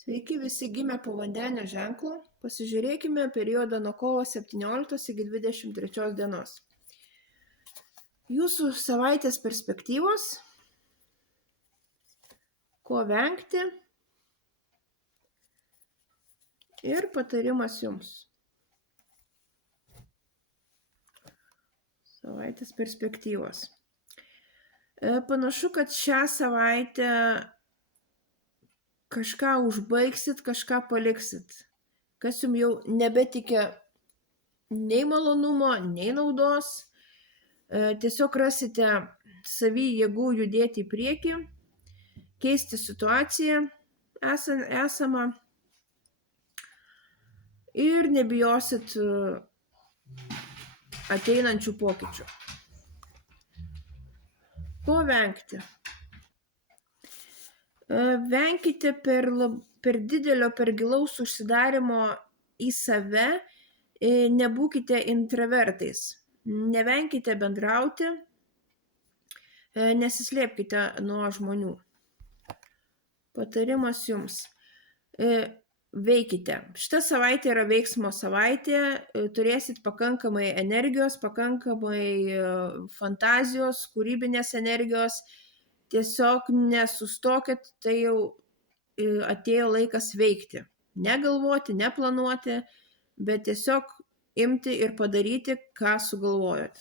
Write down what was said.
Sveiki visi gimę po vandenio ženklu. Pasižiūrėkime periodą nuo kovo 17 iki 23 dienos. Jūsų savaitės perspektyvos, ko vengti ir patarimas jums. Savaitės perspektyvos. Panašu, kad šią savaitę kažką užbaigsit, kažką paliksit, kas jums jau nebetikia nei malonumo, nei naudos. Tiesiog rasite savy jėgų judėti į priekį, keisti situaciją esamą ir nebijosit ateinančių pokyčių. Ko vengti? Venkite per didelio, per gilaus užsidarimo į save, nebūkite intravertais, nevenkite bendrauti, nesislėpkite nuo žmonių. Patarimas jums. Veikite. Šita savaitė yra veiksmo savaitė, turėsit pakankamai energijos, pakankamai fantazijos, kūrybinės energijos. Tiesiog nesustokit, tai jau atėjo laikas veikti. Negalvoti, neplanuoti, bet tiesiog imti ir padaryti, ką sugalvojot.